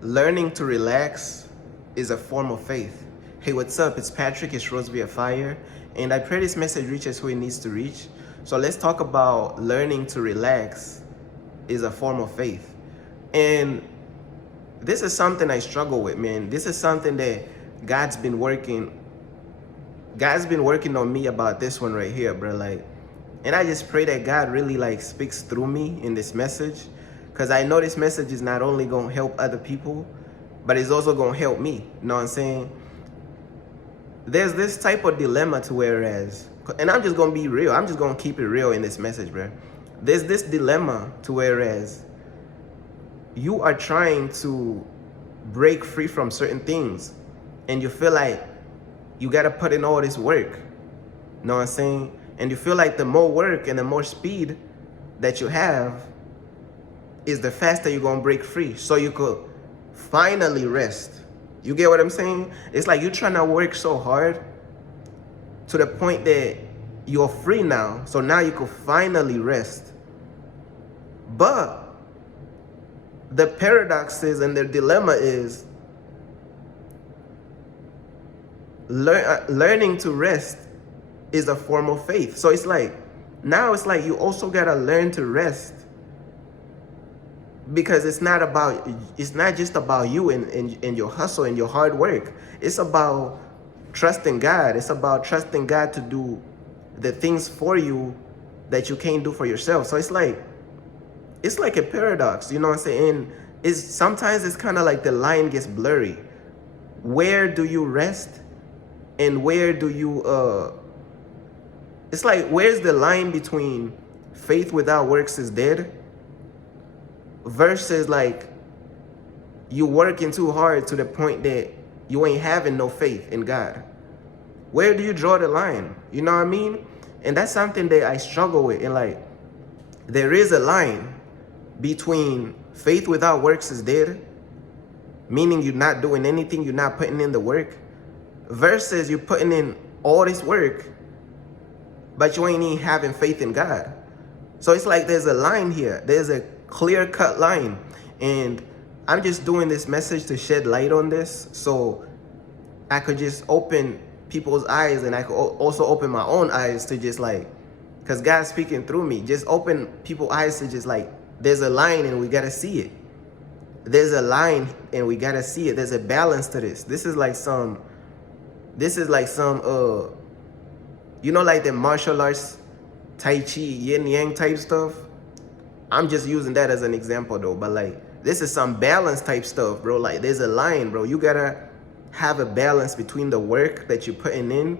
Learning to relax is a form of faith. Hey, what's up? It's Patrick, it's Roseby of Fire, and I pray this message reaches who it needs to reach. So let's talk about learning to relax is a form of faith. And this is something I struggle with, man. This is something that God's been working on me about this one right here, bro. And I just pray that God really speaks through me in this message. Because I know this message is not only going to help other people, but it's also going to help me. You know what I'm saying? There's this type of dilemma to whereas, and I'm just going to be real. I'm just going to keep it real in this message, bro. There's this dilemma to whereas you are trying to break free from certain things and you feel like you got to put in all this work. You know what I'm saying? And you feel like the more work and the more speed that you have is the faster you're gonna break free, so you could finally rest. You get what I'm saying? It's like you're trying to work so hard to the point that you're free now, so now you could finally rest. But the paradox is, and the dilemma is, learning to rest is a form of faith. So it's like, now it's like you also gotta learn to rest, because it's not just about you and your hustle and your hard work. It's about trusting God. It's about trusting God to do the things for you that you can't do for yourself. So it's like a paradox, you know what I'm saying? And sometimes it's kind of like the line gets blurry. Where do you rest and where do you it's like, where's the line between faith without works is dead versus like you working too hard to the point that you ain't having no faith in God? Where do you draw the line? You know what I mean? And that's something that I struggle with. And like, there is a line between faith without works is dead, meaning you're not doing anything, you're not putting in the work, versus you're putting in all this work, but you ain't even having faith in God. So it's like there's a line here. There's a clear-cut line. And I'm just doing this message to shed light on this, so I could just open people's eyes, and I could also open my own eyes to just because God's speaking through me, just open people's eyes to just there's a line and we gotta see it. There's a line and we gotta see it. There's a balance to this. This is like some you know, like the martial arts, Tai Chi, yin yang type stuff. I'm just using that as an example though, but this is some balance type stuff, bro. Like, there's a line, bro. You gotta have a balance between the work that you're putting in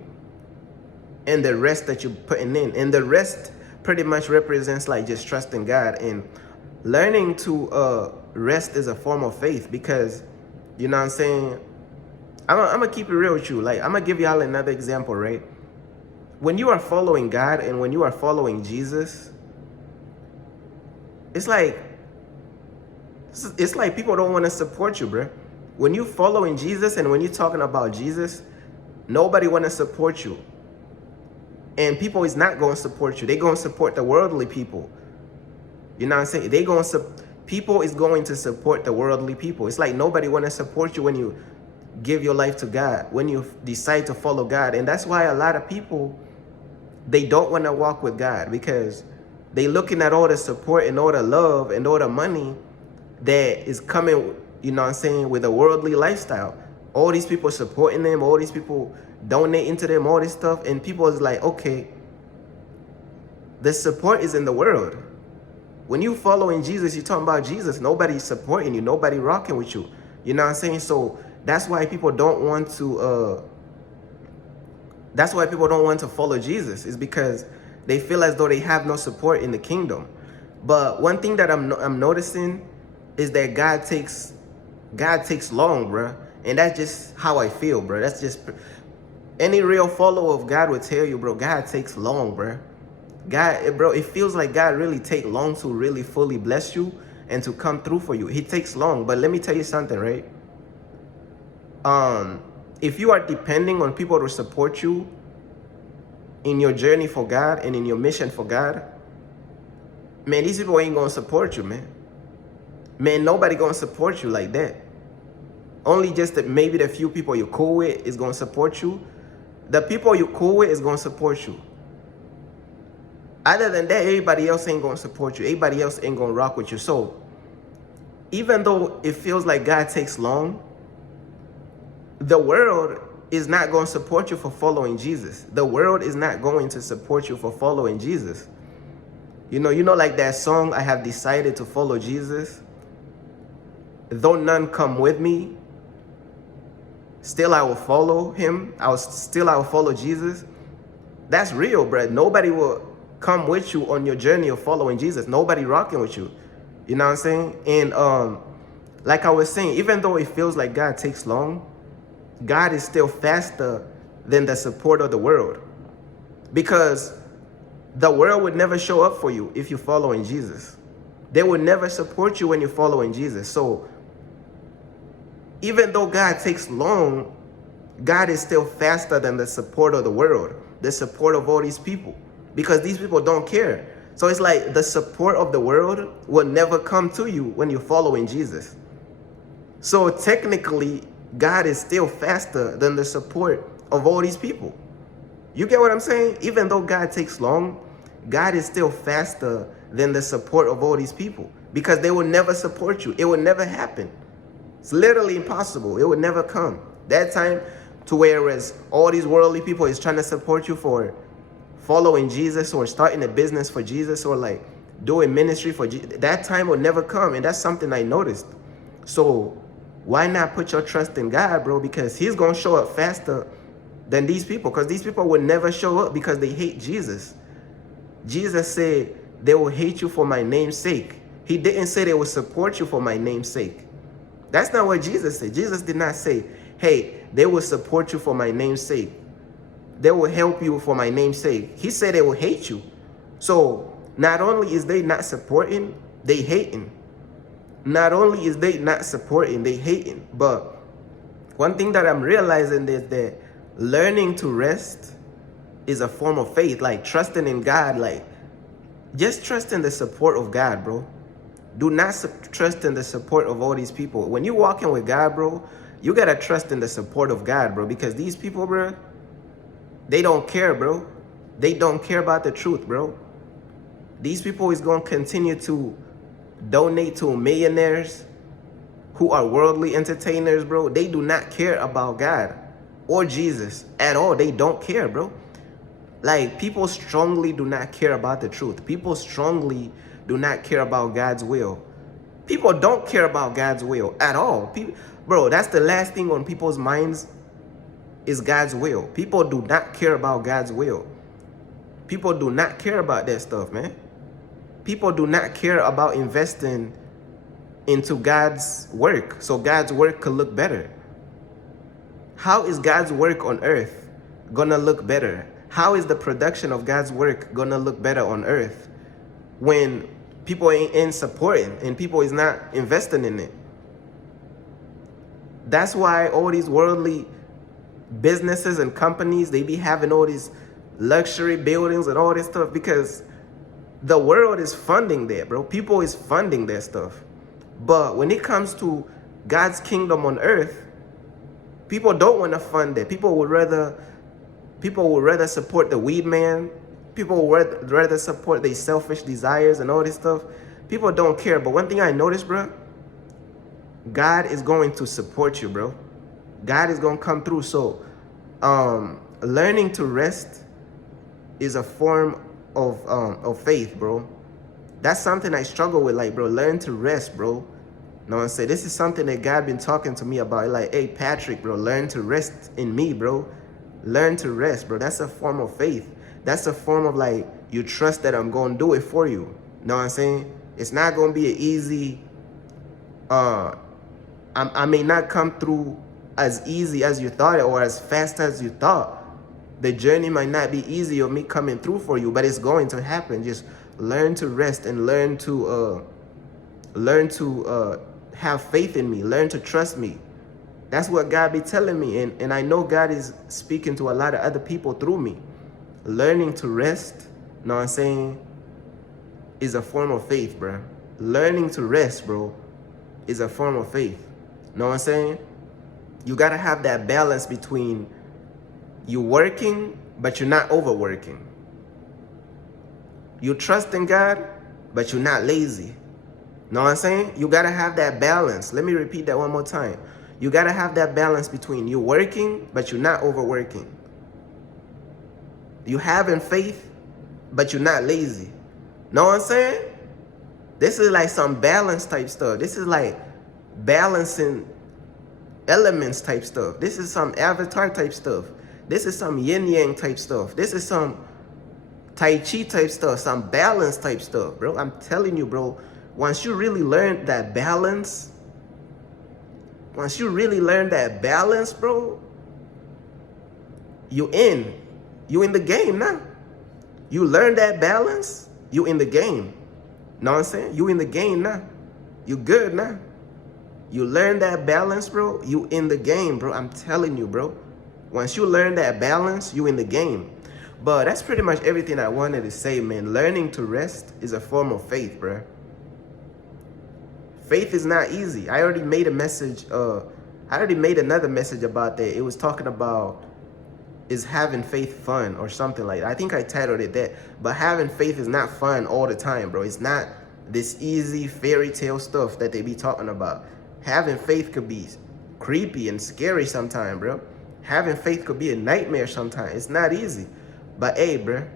and the rest that you're putting in. And the rest pretty much represents just trusting God. And learning to rest is a form of faith, because, you know what I'm saying, I'm gonna keep it real with you. I'm gonna give y'all another example, right? When you are following God and when you are following Jesus, it's like people don't want to support you, bro. When you following Jesus and when you're talking about Jesus, nobody want to support you. And people is not going to support you. They're going to support the worldly people. You know what I'm saying? People is going to support the worldly people. It's like nobody want to support you when you give your life to God, when you decide to follow God. And that's why a lot of people, they don't want to walk with God, because they looking at all the support and all the love and all the money that is coming, you know what I'm saying, with a worldly lifestyle. All these people supporting them, all these people donating to them, all this stuff. And people is like, okay, the support is in the world. When you following Jesus, you're talking about Jesus. Nobody's supporting you. Nobody rocking with you. You know what I'm saying? So that's why people don't want to follow Jesus, is because they feel as though they have no support in the kingdom. But one thing that I'm noticing is that God takes long, bro. And that's just how I feel, bro. That's just, any real follower of God would tell you, bro, God takes long, bro. It feels like God really take long to really fully bless you and to come through for you. He takes long. But let me tell you something, right? If you are depending on people to support you in your journey for God and in your mission for God, man, these people ain't gonna support you, man. Man, nobody gonna support you like that. Only just that maybe the few people you're cool with is going to support you. The people you're cool with is going to support you. Other than that, everybody else ain't going to support you. Everybody else ain't going to rock with you. So even though it feels like God takes long, the world is not going to support you for following Jesus. The world is not going to support you for following Jesus. You know, like that song, I have decided to follow Jesus. Though none come with me, still I will follow him. I will follow Jesus. That's real, bro. Nobody will come with you on your journey of following Jesus. Nobody rocking with you. You know what I'm saying? And like I was saying, even though it feels like God takes long, God is still faster than the support of the world. Because the world would never show up for you if you're following Jesus. They would never support you when you're following Jesus. So even though God takes long, God is still faster than the support of the world, the support of all these people, because these people don't care. So it's like the support of the world will never come to you when you're following Jesus. So technically, God is still faster than the support of all these people. You get what I'm saying? Even though God takes long, God is still faster than the support of all these people, because they will never support you. It will never happen. It's literally impossible. It would never come. That time to whereas all these worldly people is trying to support you for following Jesus or starting a business for Jesus or like doing ministry for Jesus, that time will never come. And that's something I noticed. So why not put your trust in God, bro? Because he's going to show up faster than these people, because these people will never show up because they hate Jesus. Jesus said they will hate you for my name's sake. He didn't say they will support you for my name's sake. That's not what Jesus said. Jesus did not say, hey, they will support you for my name's sake. They will help you for my name's sake. He said they will hate you. So not only is they not supporting, they hating. Not only is they not supporting, they hating. But one thing that I'm realizing is that learning to rest is a form of faith. Like trusting in God, like just trust in the support of God, bro. Do not trust in the support of all these people. When you're walking with God, bro, you got to trust in the support of God, bro. Because these people, bro, they don't care, bro. They don't care about the truth, bro. These people is going to continue to donate to millionaires who are worldly entertainers, bro. They do not care about God or Jesus at all. They don't care, bro. Like, people strongly do not care about the truth. People strongly do not care about God's will. People don't care about God's will at all. People, bro, that's the last thing on people's minds is God's will. People do not care about God's will. People do not care about that stuff, man. People do not care about investing into God's work so God's work could look better. How is God's work on earth gonna look better? How is the production of God's work gonna look better on earth when people ain't supporting and people is not investing in it? That's why all these worldly businesses and companies, they be having all these luxury buildings and all this stuff, because the world is funding that, bro. People is funding that stuff. But when it comes to God's kingdom on earth, people don't want to fund that. People would rather support the weed man. People would rather support their selfish desires and all this stuff. People don't care. But one thing I noticed, bro, God is going to support you, bro. God is going to come through. So learning to rest is a form of faith, bro. That's something I struggle with, like, bro, learn to rest, bro. You know what I'm saying? This is something that God been talking to me about. Like, hey, Patrick, bro, learn to rest in me, bro. Learn to rest, bro. That's a form of faith. That's a form of, like, you trust that I'm going to do it for you. You know what I'm saying? It's not going to be an easy, I may not come through as easy as you thought or as fast as you thought. The journey might not be easy of me coming through for you, but it's going to happen. Just learn to rest and learn to have faith in me. Learn to trust me. That's what God be telling me. And I know God is speaking to a lot of other people through me. Learning to rest, you know what I'm saying, is a form of faith, bro. Learning to rest, bro, is a form of faith. You know what I'm saying? You got to have that balance between you working, but you're not overworking. You trust in God, but you're not lazy. Know what I'm saying? You got to have that balance. Let me repeat that one more time. You got to have that balance between you working, but you're not overworking. You having faith, but you're not lazy. Know what I'm saying? This is like some balance type stuff. This is like balancing elements type stuff. This is some avatar type stuff. This is some yin yang type stuff. This is some Tai Chi type stuff, some balance type stuff, bro. I'm telling you, bro, once you really learn that balance, bro, you in the game now. You learn that balance, you in the game. Know what I'm saying? You in the game now. You good now. You learn that balance, bro, you in the game, bro. I'm telling you, bro. Once you learn that balance, you in the game. But that's pretty much everything I wanted to say, man. Learning to rest is a form of faith, bro. Faith is not easy. I already made a message. I already made another message about that. It was talking about, is having faith fun or something like that. I think I titled it that. But having faith is not fun all the time, bro. It's not this easy fairy tale stuff that they be talking about. Having faith could be creepy and scary sometimes, bro. Having faith could be a nightmare sometimes. It's not easy. But hey, bro,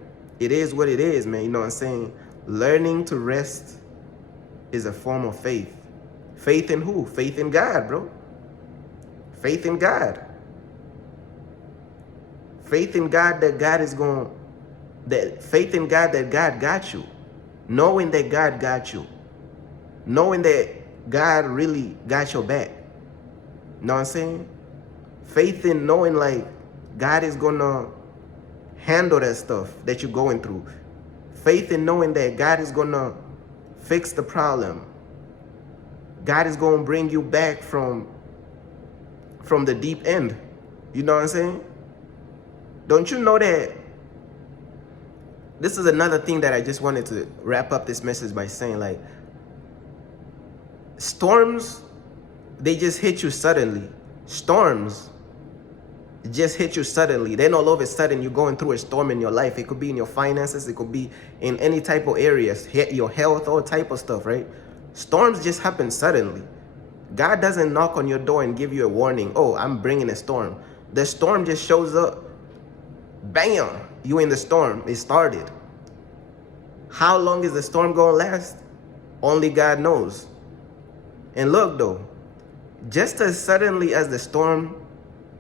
it is what it is, man. You know what I'm saying? Learning to rest is a form of faith. Faith in who? Faith in God, bro. Faith in God. Faith in God that God is going, faith in God that God got you. Knowing that God got you. Knowing that God really got your back. Know what I'm saying? Faith in knowing like God is gonna handle that stuff that you're going through. Faith in knowing that God is gonna fix the problem. God is gonna bring you back from the deep end. You know what I'm saying? Don't you know that? This is another thing that I just wanted to wrap up this message by saying, like, storms, they just hit you suddenly. Storms just hit you suddenly. Then all of a sudden you're going through a storm in your life. It could be in your finances. It could be in any type of areas, your health, all type of stuff, right? Storms just happen suddenly. God doesn't knock on your door and give you a warning. Oh, I'm bringing a storm. The storm just shows up. Bam, you in the storm. It started. How long is the storm going to last? Only God knows. And look though, just as suddenly as the storm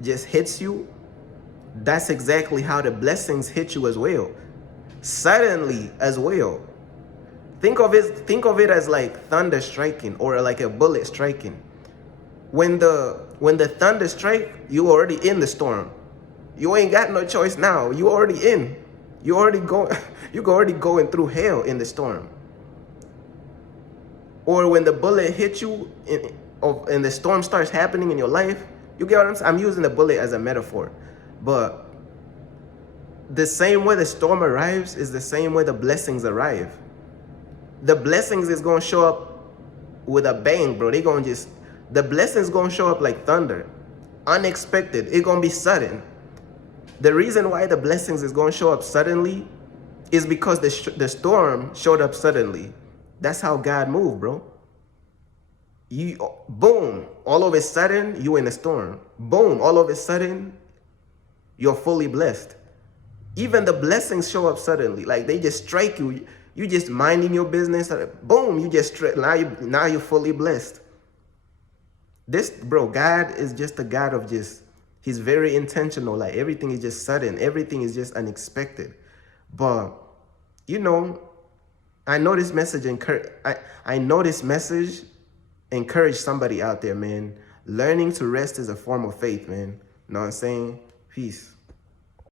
just hits you, that's exactly how the blessings hit you as well. Suddenly as well. Think of it as like thunder striking or like a bullet striking. When the thunder strike, you already in the storm. You ain't got no choice now. You already in. You already going through hell in the storm. Or when the bullet hits you and the storm starts happening in your life, you get what I'm saying? I'm using the bullet as a metaphor. But the same way the storm arrives is the same way the blessings arrive. The blessings is going to show up with a bang, bro. The blessings going to show up like thunder. Unexpected. It's going to be sudden. The reason why the blessings is going to show up suddenly is because the storm showed up suddenly. That's how God moved, bro. Boom, all of a sudden, you in the storm. Boom, all of a sudden, you're fully blessed. Even the blessings show up suddenly. Like they just strike you. You just minding your business. Boom, you just now you're fully blessed. This, bro, God is just a God of just, he's very intentional. Like everything is just sudden. Everything is just unexpected. But, you know, I know this message encourage somebody out there, man. Learning to rest is a form of faith, man. Know what I'm saying? Peace.